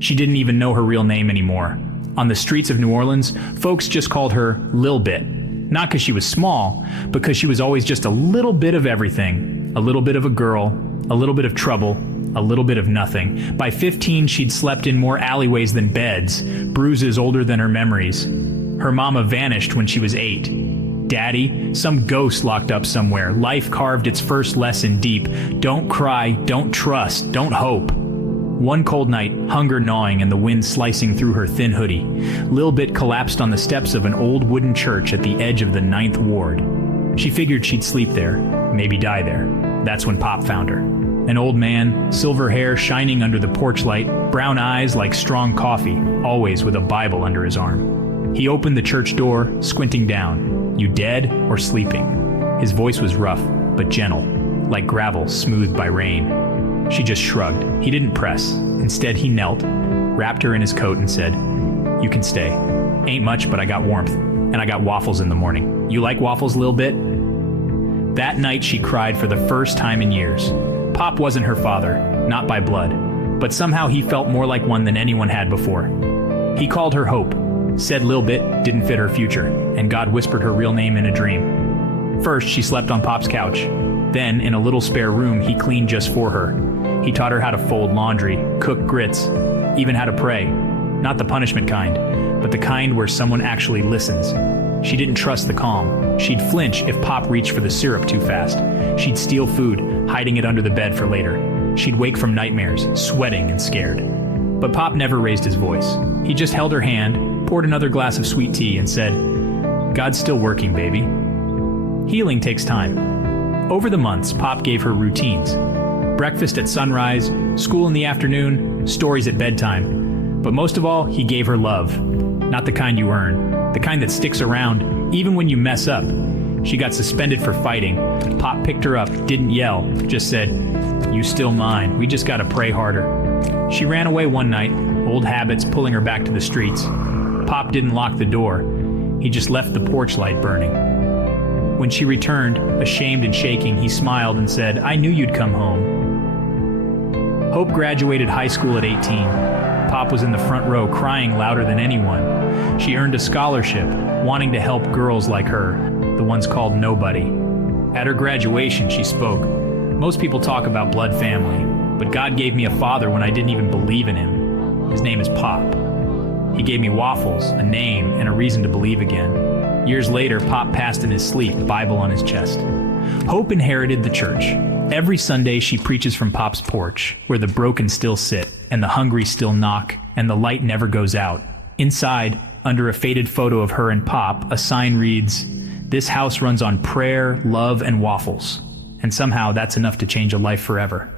She didn't even know her real name anymore. On the streets of New Orleans, folks just called her Lil Bit. Not because she was small, because she was always just a little bit of everything. A little bit of a girl, a little bit of trouble, a little bit of nothing. By 15, she'd slept in more alleyways than beds, bruises older than her memories. Her mama vanished when she was 8. Daddy, some ghost locked up somewhere. Life carved its first lesson deep. Don't cry, don't trust, don't hope. One cold night, hunger gnawing and the wind slicing through her thin hoodie, Lil Bit collapsed on the steps of an old wooden church at the edge of the 9th Ward. She figured she'd sleep there, maybe die there. That's when Pop found her. An old man, silver hair shining under the porch light, brown eyes like strong coffee, always with a Bible under his arm. He opened the church door, squinting down. "You dead or sleeping?" His voice was rough, but gentle, like gravel smoothed by rain. She just shrugged. He didn't press. Instead, he knelt, wrapped her in his coat and said, "You can stay. Ain't much, but I got warmth. And I got waffles in the morning. You like waffles, Lil Bit?" That night, she cried for the first time in years. Pop wasn't her father, not by blood, but somehow he felt more like one than anyone had before. He called her Hope, said Lil Bit didn't fit her future, and God whispered her real name in a dream. First, she slept on Pop's couch. Then, in a little spare room he cleaned just for her. He taught her how to fold laundry, cook grits, even how to pray. Not the punishment kind, but the kind where someone actually listens. She didn't trust the calm. She'd flinch if Pop reached for the syrup too fast. She'd steal food, hiding it under the bed for later. She'd wake from nightmares, sweating and scared. But Pop never raised his voice. He just held her hand, poured another glass of sweet tea, and said, "God's still working, baby." Healing takes time. Over the months, Pop gave her routines. Breakfast at sunrise, school in the afternoon, stories at bedtime. But most of all, he gave her love. Not the kind you earn, the kind that sticks around, even when you mess up. She got suspended for fighting. Pop picked her up, didn't yell, just said, "You still mine, we just gotta pray harder." She ran away one night, old habits pulling her back to the streets. Pop didn't lock the door, he just left the porch light burning. When she returned, ashamed and shaking, he smiled and said, "I knew you'd come home." Hope graduated high school at 18. Pop was in the front row crying louder than anyone. She earned a scholarship, wanting to help girls like her, the ones called nobody. At her graduation, she spoke, "Most people talk about blood family, but God gave me a father when I didn't even believe in him. His name is Pop. He gave me waffles, a name, and a reason to believe again." Years later, Pop passed in his sleep, Bible on his chest. Hope inherited the church. Every Sunday she preaches from Pop's porch, where the broken still sit, and the hungry still knock, and the light never goes out. Inside, under a faded photo of her and Pop, a sign reads, "This house runs on prayer, love, and waffles." And somehow that's enough to change a life forever.